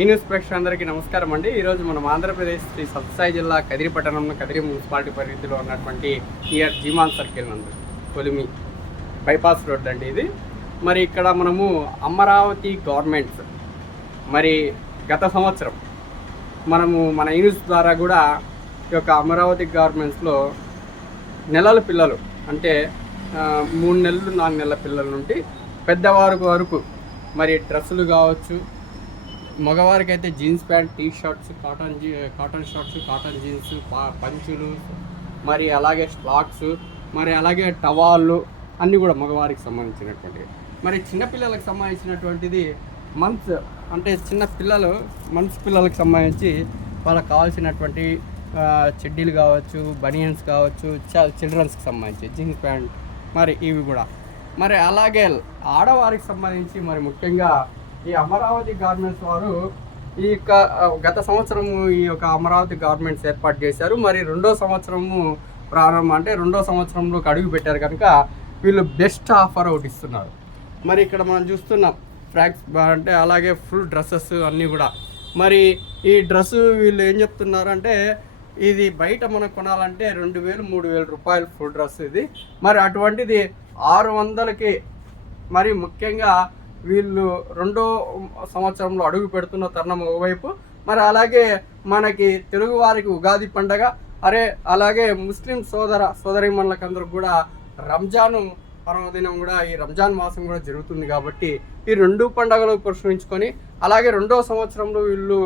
ఈ న్యూస్ ప్రేక్షకులందరికీ నమస్కారం అండి. ఈరోజు మనం ఆంధ్రప్రదేశ్ శ్రీ సత్సాయి జిల్లా కదిరి పట్టణంలో కదిరి మున్సిపాలిటీ పరిధిలో ఉన్నటువంటి నియర్ జీమాన్ సర్కిల్ నందు కొలిమి బైపాస్ రోడ్ అండి ఇది. మరి ఇక్కడ మనము అమరావతి గవర్నమెంట్స్ మరి గత సంవత్సరం మనము మన ఈ న్యూస్ ద్వారా కూడా ఈ యొక్క అమరావతి గవర్నమెంట్స్లో నెలల పిల్లలు అంటే మూడు నెలలు నాలుగు నెలల పిల్లల నుండి పెద్దవారు వరకు మరి డ్రెస్సులు కావచ్చు. మగవారికి అయితే jeans pant T shirts cotton G cotton shirts cotton jeans పా- పంచులు మరి అలాగే స్లాక్స్ మరి అలాగే టవాళ్ళు అన్నీ కూడా మగవారికి సంబంధించినటువంటివి. మరి చిన్నపిల్లలకు సంబంధించినటువంటిది మంత్స్ అంటే చిన్న పిల్లలు మంత్స్ పిల్లలకు సంబంధించి వాళ్ళకి కావాల్సినటువంటి చెడ్డీలు కావచ్చు బనియన్స్ కావచ్చు చిల్డ్రన్స్కి సంబంధించి జీన్స్ ప్యాంట్ మరి ఇవి కూడా. మరి అలాగే ఆడవారికి సంబంధించి మరి ముఖ్యంగా ఈ అమరావతి గార్మెంట్స్ వారు ఈ యొక్క గత సంవత్సరం ఈ యొక్క అమరావతి గార్మెంట్స్ ఏర్పాటు చేశారు. మరి రెండో సంవత్సరము ప్రారంభం అంటే రెండో సంవత్సరంలోకి అడుగు పెట్టారు కనుక వీళ్ళు బెస్ట్ ఆఫర్ ఒకటి ఇస్తున్నారు. మరి ఇక్కడ మనం చూస్తున్నాం ఫ్రాక్స్ అంటే అలాగే ఫుల్ డ్రెస్సెస్ అన్నీ కూడా. మరి ఈ డ్రెస్ వీళ్ళు ఏం చెప్తున్నారు అంటే ఇది బయట మనం కొనాలంటే రెండు వేలు మూడు వేల రూపాయలు ఫుల్ డ్రెస్ ఇది. మరి అటువంటిది ఆరు వందలకి మరి ముఖ్యంగా వీళ్ళు రెండో సంవత్సరంలో అడుగు పెడుతున్న తరుణం ఒకవైపు. మరి అలాగే మనకి తెలుగు వారికి ఉగాది పండగ అరే అలాగే ముస్లిం సోదర సోదరిమణులకు అందరూ కూడా రంజాను పర్వదినం కూడా ఈ రంజాన్ మాసం కూడా జరుగుతుంది కాబట్టి ఈ రెండు పండుగలు ప్రశ్నించుకొని అలాగే రెండో సంవత్సరంలో వీళ్ళు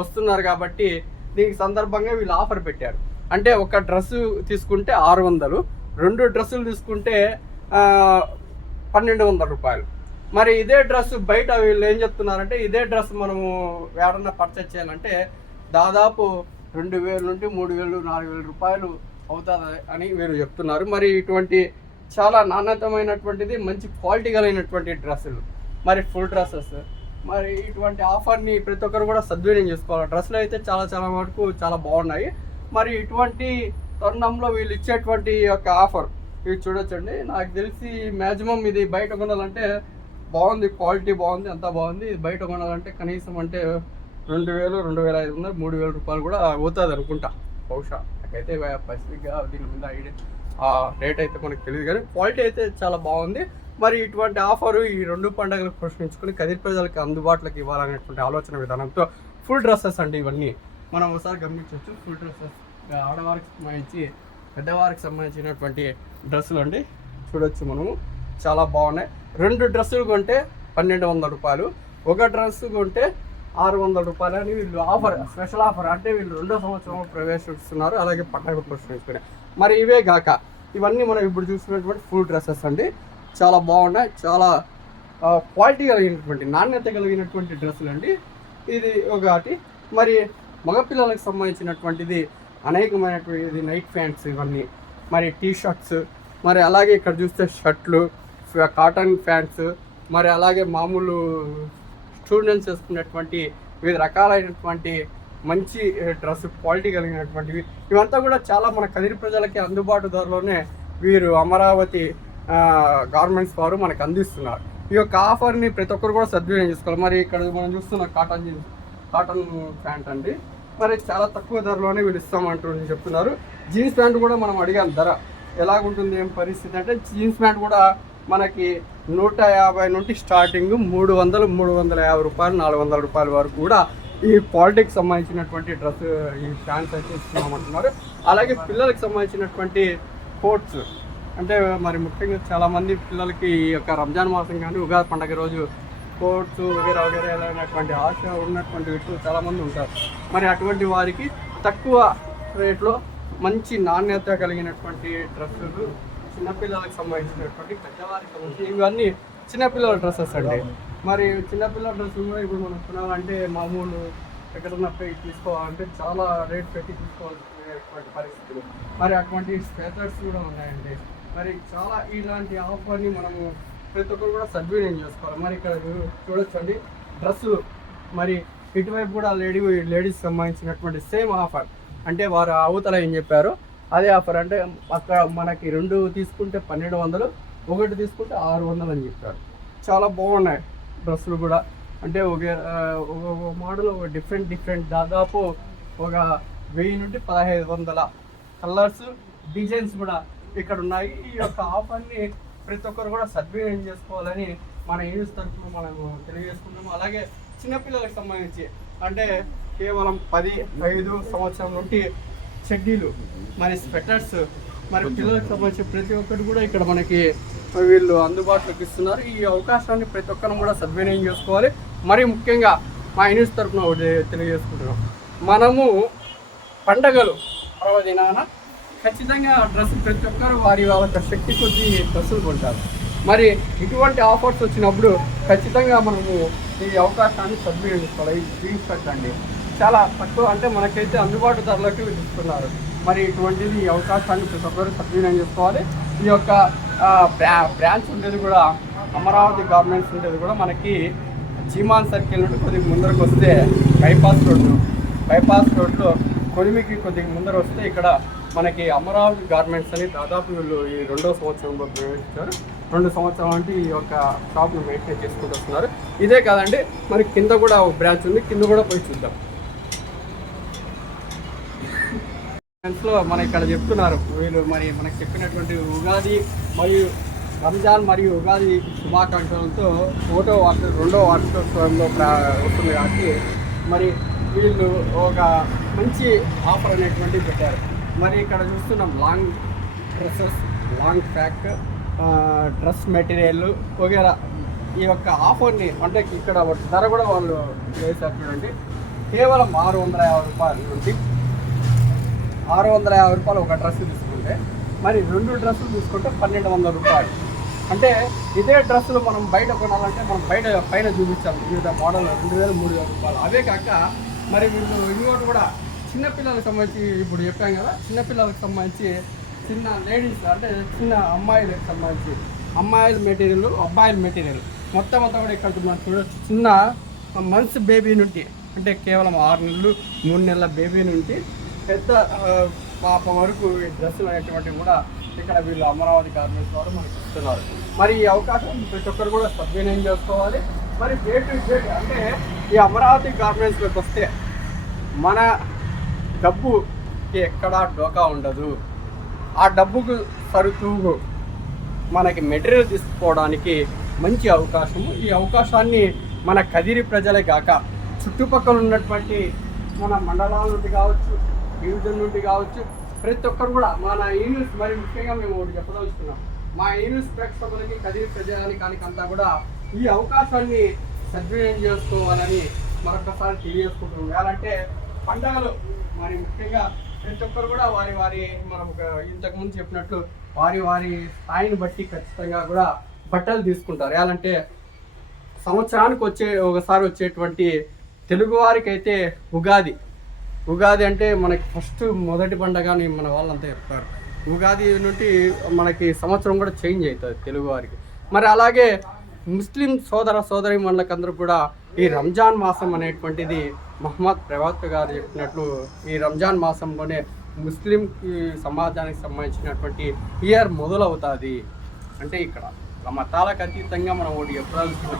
వస్తున్నారు కాబట్టి దీనికి సందర్భంగా వీళ్ళు ఆఫర్ పెట్టారు. అంటే ఒక డ్రెస్సు తీసుకుంటే ఆరు వందలు రెండు డ్రెస్సులు తీసుకుంటే పన్నెండు వందల రూపాయలు. మరి ఇదే డ్రెస్ బయట వీళ్ళు ఏం చెప్తున్నారంటే ఇదే డ్రెస్ మనము ఎవరన్నా పర్చేజ్ చేయాలంటే దాదాపు రెండు వేల నుండి మూడు వేలు నాలుగు వేల రూపాయలు అవుతుంది అని వీళ్ళు చెప్తున్నారు. మరి ఇటువంటి చాలా నాణ్యతమైనటువంటిది మంచి క్వాలిటీ కలిగినటువంటి డ్రెస్సులు. మరి ఫుల్ డ్రెస్సెస్ మరి ఇటువంటి ఆఫర్ని ప్రతి ఒక్కరు కూడా సద్వినియోగం చేసుకోవాలి. డ్రెస్సులు అయితే చాలా చాలా వరకు చాలా బాగున్నాయి. మరి ఇటువంటి తరుణంలో వీళ్ళు ఇచ్చేటువంటి యొక్క ఆఫర్ ఇవి చూడొచ్చండి. నాకు తెలిసి మ్యాక్సిమం ఇది బయట కొనాలంటే బాగుంది క్వాలిటీ బాగుంది అంతా బాగుంది. ఇది బయట కొనాలంటే కనీసం అంటే రెండు వేలు రెండు వేల ఐదు వందలు మూడు వేల రూపాయలు కూడా అవుతుంది అనుకుంటా. బహుశా నాకైతే స్పెసిఫిక్గా దీని మీద ఐడియా రేట్ అయితే మనకు తెలియదు కానీ క్వాలిటీ అయితే చాలా బాగుంది. మరి ఇటువంటి ఆఫర్ ఈ రెండు పండుగలు ప్రశ్నించుకొని కదిరి ప్రజలకు అందుబాటులోకి ఇవ్వాలనేటువంటి ఆలోచన విధానంతో ఫుల్ డ్రెస్సెస్ అండి ఇవన్నీ. మనం ఒకసారి గమనించవచ్చు ఫుల్ డ్రెస్సెస్ ఆడవారికి సంబంధించి పెద్దవారికి సంబంధించినటువంటి డ్రెస్సులు అండి. చూడొచ్చు మనము. చాలా బాగున్నాయి. రెండు డ్రెస్సులు కొంటే పన్నెండు వందల రూపాయలు. ఒక డ్రెస్ కొంటే ఆరు వందల రూపాయలు అని వీళ్ళు ఆఫర్ స్పెషల్ ఆఫర్. అంటే వీళ్ళు రెండో సంవత్సరం ప్రవేశిస్తున్నారు. అలాగే పండగ ప్రవేశించుకునే మరి ఇవే గాక ఇవన్నీ మనం ఇప్పుడు చూసినటువంటి ఫుల్ డ్రెస్సెస్ అండి. చాలా బాగున్నాయి. చాలా క్వాలిటీ కలిగినటువంటి నాణ్యత కలిగినటువంటి డ్రెస్సులు అండి ఇది ఒకటి. మరి మగపిల్లలకు సంబంధించినటువంటిది అనేకమైనటువంటి నైట్ ప్యాంట్స్ ఇవన్నీ. మరి టీ షర్ట్స్ మరి అలాగే ఇక్కడ చూస్తే షర్ట్లు కాటన్ ప్యాంట్స్ మరి అలాగే మామూలు స్టూడెంట్స్ వేసుకున్నటువంటి వివిధ రకాలైనటువంటి మంచి డ్రెస్ క్వాలిటీ కలిగినటువంటివి. ఇవంతా కూడా చాలా మన కదిరి ప్రజలకి అందుబాటు ధరలోనే వీరు అమరావతి గార్మెంట్స్ వారు మనకు అందిస్తున్నారు. ఈ యొక్క ఆఫర్ని ప్రతి ఒక్కరు కూడా సద్వినియోగం చేసుకోవాలి. మరి ఇక్కడ మనం చూస్తున్న కాటన్ జీన్స్ కాటన్ ప్యాంట్ అండి. మరి చాలా తక్కువ ధరలోనే వీళ్ళు ఇస్తామంటూ చెప్తున్నారు. జీన్స్ ప్యాంట్ కూడా మనం అడిగాం ధర ఎలాగుంటుంది ఏం పరిస్థితి అంటే జీన్స్ ప్యాంట్ కూడా మనకి నూట యాభై నుండి స్టార్టింగ్ మూడు వందలు మూడు వందల యాభై రూపాయలు నాలుగు వందల రూపాయల వరకు కూడా ఈ పాలిటిక్స్ సంబంధించినటువంటి డ్రెస్ ఈ ప్యాంట్స్ అయితే ఇస్తున్నామంటున్నారు. అలాగే పిల్లలకి సంబంధించినటువంటి కోట్స్ అంటే మరి ముఖ్యంగా చాలామంది పిల్లలకి ఈ యొక్క రంజాన్ మాసం కానీ ఉగాది పండగ రోజు కోర్ట్స్ వగేరా వగేరా అనేటువంటి ఆశ ఉన్నటువంటి వ్యక్తులు చాలామంది ఉంటారు. మరి అటువంటి వారికి తక్కువ రేట్లో మంచి నాణ్యత కలిగినటువంటి డ్రెస్సులు చిన్నపిల్లలకు సంబంధించినటువంటి పెద్దవారికి సంబంధించి ఇవన్నీ చిన్నపిల్లల డ్రెస్సెస్ అండి. మరి చిన్నపిల్లల డ్రెస్సులు కూడా ఇప్పుడు మనం కొనాలంటే మామూలు ఎక్కడన్నా పోయి తీసుకోవాలంటే చాలా రేట్ పెట్టి తీసుకోవాల్సినటువంటి పరిస్థితులు. మరి అటువంటి స్వేటర్స్ కూడా ఉన్నాయండి. మరి చాలా ఇలాంటి ఆఫర్ని మనము ప్రతి ఒక్కరు కూడా సద్వినియోగం చేసుకోవాలి. మరి ఇక్కడ చూ- చూడొచ్చండి. డ్రెస్సులు మరి ఇటువైపు కూడా లేడీ లేడీస్ సంబంధించినటువంటి సేమ్ ఆఫర్. అంటే వారు అవతల ఏం చెప్పారు? అదే ఆఫర్ అంటే అక్కడ మనకి రెండు తీసుకుంటే పన్నెండు వందలు ఒకటి తీసుకుంటే ఆరు వందలు అని చెప్పారు. చాలా బాగున్నాయి డ్రెస్సులు కూడా. అంటే ఒకే ఒక మోడల్ ఒక డిఫరెంట్ డిఫరెంట్. దాదాపు ఒక వెయ్యి నుండి పదహైదు వందల కలర్స్ డిజైన్స్ కూడా ఇక్కడ ఉన్నాయి. ఈ యొక్క ఆఫర్ని ప్రతి ఒక్కరు కూడా సద్వినియోగం చేసుకోవాలని మన యూనిస్ తరఫున మనం తెలియజేసుకుంటాము అలాగే చిన్నపిల్లలకు సంబంధించి అంటే కేవలం పది ఐదు సంవత్సరం నుండి చెడ్డీలు మరి స్వెటర్స్ మరి పిల్లలకు సంబంధించి ప్రతి ఒక్కటి కూడా ఇక్కడ మనకి వీళ్ళు అందుబాటులోకి ఇస్తున్నారు. ఈ అవకాశాన్ని ప్రతి ఒక్కరు కూడా సద్వినియోగం చేసుకోవాలి. మరి ముఖ్యంగా మా యూనిస్ తరఫున ఒకటి తెలియజేసుకుంటున్నాం. మనము పండగలు పర్వదినాన ఖచ్చితంగా డ్రెస్ ప్రతి ఒక్కరు వారి వాళ్ళ శక్తి కొద్దీ డ్రెస్సులు కొంటారు. మరి ఇటువంటి ఆఫర్స్ వచ్చినప్పుడు ఖచ్చితంగా మనము ఈ అవకాశాన్ని సద్వినియోగించుకోవాలి ఈ జీన్స్ షర్ట్ అండి చాలా తక్కువ అంటే మనకైతే అందుబాటు ధరలకు ఇస్తున్నారు మరి ఇటువంటిది ఈ అవకాశాన్ని ప్రతి ఒక్కరు సద్వినియోగం చేసుకోవాలి. ఈ యొక్క బ్రా బ్రాంచ్ ఉండేది కూడా అమరావతి గార్మెంట్స్ ఉండేది కూడా మనకి చీమాన్ సర్కిల్ నుండి కొద్దిగా ముందరకు వస్తే బైపాస్ రోడ్డు. బైపాస్ రోడ్లో కొలిమికి కొద్దిగా ముందర వస్తే ఇక్కడ మనకి అమరావతి గార్మెంట్స్ అని దాదాపు వీళ్ళు ఈ రెండో సంవత్సరంలో ప్రవేశించారు. రెండు సంవత్సరం అంటే ఈ యొక్క షాప్ను మెయింటైన్ చేసుకుంటూ వస్తున్నారు. ఇదే కాదండి మరి కింద కూడా ఒక బ్రాంచ్ ఉంది కింద కూడా పోయి చూద్దాం. లో మన ఇక్కడ చెప్తున్నారు వీళ్ళు మరి మనకు చెప్పినటువంటి ఉగాది మరియు రంజాన్ మరియు ఉగాది శుభాకాంక్షలతో ఒకటో వార్త రెండో వార్షికోత్సవంలో వస్తుంది కాబట్టి మరి వీళ్ళు ఒక మంచి ఆఫర్ అనేటువంటివి పెట్టారు. మరి ఇక్కడ చూస్తున్నాం long dresses long pack dress material వగేరా ఈ యొక్క ఆఫర్ని అంటే ఇక్కడ ధర కూడా వాళ్ళు వేశారు చూడండి. కేవలం ఆరు వందల యాభై రూపాయల నుండి ఆరు వందల యాభై రూపాయలు ఒక డ్రెస్ తీసుకుంటే మరి రెండు డ్రెస్సులు తీసుకుంటే పన్నెండు వందల రూపాయలు. అంటే ఇదే డ్రెస్సులు మనం బయట కొనాలంటే మనం బయట పైన చూపించాం. వివిధ మోడల్ రెండు వేల మూడు వేల రూపాయలు. అవే కాక మరి వీళ్ళు ఇంకోటి కూడా చిన్నపిల్లలకు సంబంధించి ఇప్పుడు చెప్పాం కదా చిన్నపిల్లలకు సంబంధించి చిన్న లేడీస్ అంటే చిన్న అమ్మాయిలకు సంబంధించి అమ్మాయిల మెటీరియల్ అబ్బాయిల మెటీరియల్. మొత్తం అంతా కూడా ఇక్కడ మనం చూడవచ్చు చిన్న మంత్స్ బేబీ నుండి అంటే కేవలం ఆరు నెలలు మూడు నెలల బేబీ నుండి పెద్ద పాప వరకు ఈ డ్రెస్సులు అనేటువంటివి కూడా ఇక్కడ వీళ్ళు అమరావతి గార్మెంట్స్ వారు మనకి ఇస్తున్నారు. మరి ఈ అవకాశం ప్రతి ఒక్కరు కూడా సద్వినియోగం చేసుకోవాలి. మరి డే టు డే అంటే ఈ అమరావతి గార్మెంట్స్లోకి వస్తే మన డబ్బుకి ఎక్కడా డోకా ఉండదు. ఆ డబ్బుకు సరుతూగు. మనకి మెటీరియల్ తీసుకోవడానికి మంచి అవకాశము. ఈ అవకాశాన్ని మన కదిరి ప్రజలే కాక చుట్టుపక్కల ఉన్నటువంటి మన మండలాల నుండి కావచ్చు డివిజన్ నుండి కావచ్చు ప్రతి ఒక్కరు కూడా మన యూనిస్ మరి ముఖ్యంగా మేము ఒకటి చెప్పదలుచుకున్నాం. మా యూనిస్ ప్రేక్షకులకి కదిరి ప్రజానికానికి అంతా కూడా ఈ అవకాశాన్ని సద్వినియోగం చేసుకోవాలని మరొకసారి తెలియజేసుకుంటున్నాం. ఎలాంటే పండగలు. మరి ముఖ్యంగా ప్రతి ఒక్కరు కూడా వారి వారి మనం ఒక ఇంతకుముందు చెప్పినట్లు వారి వారి స్థాయిని బట్టి ఖచ్చితంగా కూడా బట్టలు తీసుకుంటారు. ఎలాంటే సంవత్సరానికి వచ్చే ఒకసారి వచ్చేటువంటి తెలుగు వారికి అయితే ఉగాది. ఉగాది అంటే మనకి ఫస్ట్ మొదటి పండగ అని మన వాళ్ళంతా చెప్తారు. ఉగాది నుండి మనకి సంవత్సరం కూడా చేంజ్ అవుతుంది తెలుగు వారికి. మరి అలాగే ముస్లిం సోదర సోదరి అందరూ కూడా ఈ రంజాన్ మాసం అనేటువంటిది మహమ్మద్ ప్రవక్త గారు చెప్పినట్లు ఈ రంజాన్ మాసంలోనే ముస్లిం ఈ సమాజానికి సంబంధించినటువంటి ఇయర్ మొదలవుతుంది. అంటే ఇక్కడ మతాలకు అతీతంగా మనం ఒకటి చెప్పాల్సిన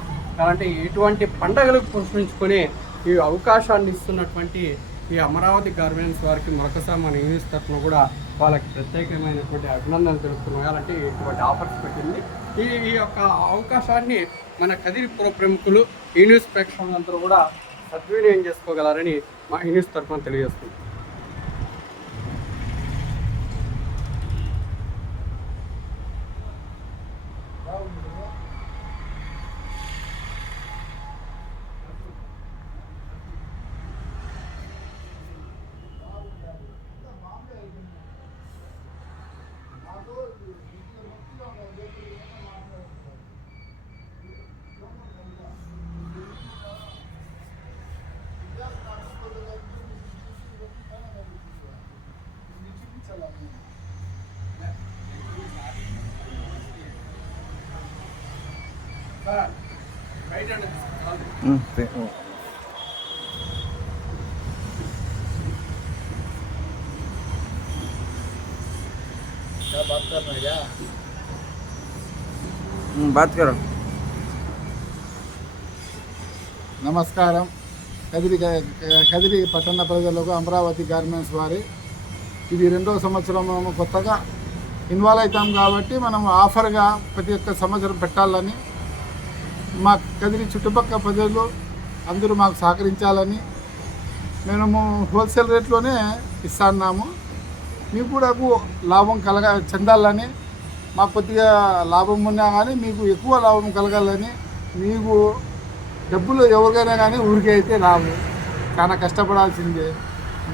అంటే ఇటువంటి పండగలకు పురస్కరించుకొని ఈ అవకాశాన్ని ఇస్తున్నటువంటి ఈ అమరావతి గార్మెంట్స్ వారికి మరొకసారి మన యూనిస్ తరఫున కూడా వాళ్ళకి ప్రత్యేకమైనటువంటి అభినందనలు తెలుపుతున్నాం అలాంటి ఇటువంటి ఆఫర్స్ పెట్టింది. ఈ ఈ యొక్క అవకాశాన్ని మన కదిరిపుర ప్రముఖులు ఈ న్యూస్ ప్రేక్షకులందరూ కూడా సద్వినియోగం చేసుకోగలరని మా ఈ న్యూస్ తరఫున తెలియజేస్తుంది బాత్ కరో నమస్కారం. కదిరి కదిరి పట్టణ ప్రజలకు అమరావతి గార్మెంట్స్ వారి. ఇది రెండో సంవత్సరం కొత్తగా ఇన్వాల్వ్ అవుతాం కాబట్టి మనం ఆఫర్గా ప్రతి ఒక్క సంవత్సరం పెట్టాలని మా కదిరి చుట్టుపక్కల ప్రజలు అందరూ మాకు సహకరించాలని మేము హోల్సేల్ రేట్లోనే ఇస్తాన్నాము. మీకు కూడా లాభం కలగ చెందాలని మాకు కొద్దిగా లాభం ఉన్నా కానీ మీకు ఎక్కువ లాభం కలగాలని మీకు డబ్బులు ఎవరికైనా కానీ ఊరికే అయితే రావు. చాలా కష్టపడాల్సిందే.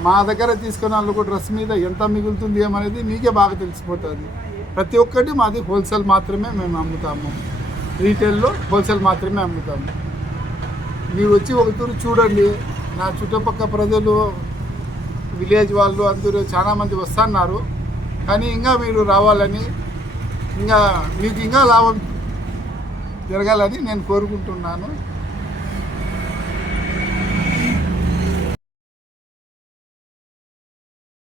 మా దగ్గర తీసుకున్న వాళ్ళకు డ్రెస్ మీద ఎంత మిగులుతుంది ఏమనేది మీకే బాగా తెలిసిపోతుంది. ప్రతి ఒక్కటి మాది హోల్సేల్ మాత్రమే మేము అమ్ముతాము. రీటైల్లో హోల్సేల్ మాత్రమే అమ్ముతాము. మీరు వచ్చి ఒక తూరు చూడండి. నా చుట్టుపక్కల ప్రజలు విలేజ్ వాళ్ళు అందరూ చాలామంది వస్తున్నారు. కానీ ఇంకా మీరు రావాలని ఇంకా మీకు ఇంకా లాభం జరగాలని నేను కోరుకుంటున్నాను.